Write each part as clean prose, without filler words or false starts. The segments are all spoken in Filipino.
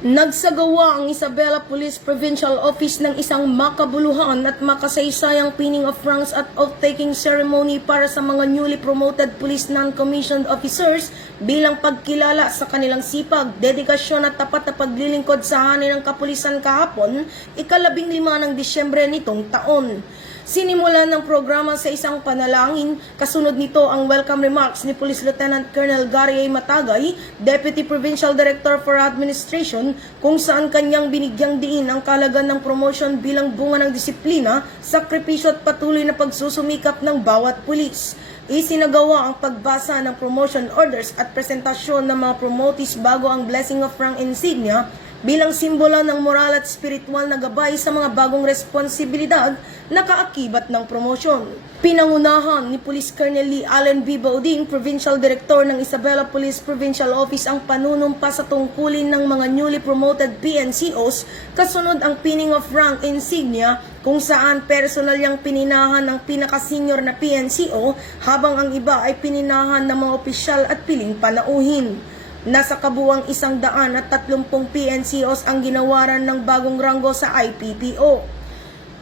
Nagsagawa ang Isabela Police Provincial Office ng isang makabuluhan at makasaysayang pinning of ranks at oath-taking ceremony para sa mga newly promoted police non-commissioned officers bilang pagkilala sa kanilang sipag, dedikasyon at tapat na paglilingkod sa hanay ng kapulisan kahapon, ika-15 ng Disyembre nitong taon. Sinimulan ng programa sa isang panalangin, kasunod nito ang welcome remarks ni Police Lieutenant Colonel Gary A. Matagay, Deputy Provincial Director for Administration, kung saan kanyang binigyang diin ang kahalagan ng promotion bilang bunga ng disiplina, sakripisyo at patuloy na pagsusumikap ng bawat pulis. Isinagawa ang pagbasa ng promotion orders at presentasyon ng mga promotees bago ang blessing of rank insignia bilang simbolo ng moral at spiritual na gabay sa mga bagong responsibilidad na kaakibat ng promosyon. Pinangunahan ni Police Colonel Lee Allen B. Bauding, Provincial Director ng Isabela Police Provincial Office, ang panunumpa sa tungkulin ng mga newly promoted PNCOs, kasunod ang pinning of rank insignia kung saan personal yang pininahan ng pinaka-senior na PNCO habang ang iba ay pininahan ng mga opisyal at piling panauhin. Nasa kabuwang 130 PNCOs ang ginawaran ng bagong ranggo sa IPPO.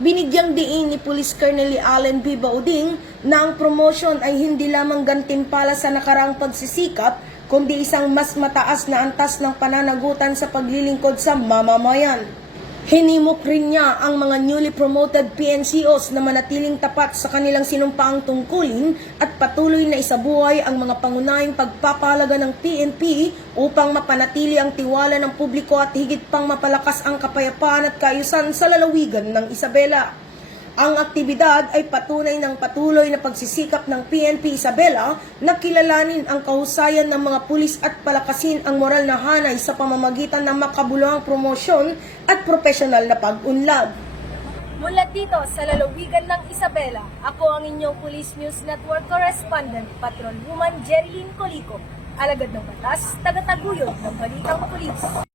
Binigyang diin ni Police Colonel Allen B. Bauding na ang promotion ay hindi lamang gantimpala sa nakaraang pagsisikap, kundi isang mas mataas na antas ng pananagutan sa paglilingkod sa mamamayan. Hinimok rin niya ang mga newly promoted PNCOs na manatiling tapat sa kanilang sinumpaang tungkulin at patuloy na isabuhay ang mga pangunahing pagpapahalaga ng PNP upang mapanatili ang tiwala ng publiko at higit pang mapalakas ang kapayapaan at kaayusan sa lalawigan ng Isabela. Ang aktibidad ay patunay ng patuloy na pagsisikap ng PNP Isabela na kilalanin ang kahusayan ng mga pulis at palakasin ang moral na hanay sa pamamagitan ng makabuluhang promosyon at profesional na pag-unlad. Mula dito sa lalawigan ng Isabela, ako ang inyong Police News Network Correspondent, Patrolwoman Jerilyn Colico, alagad ng batas, tagataguyod ng balitang pulis.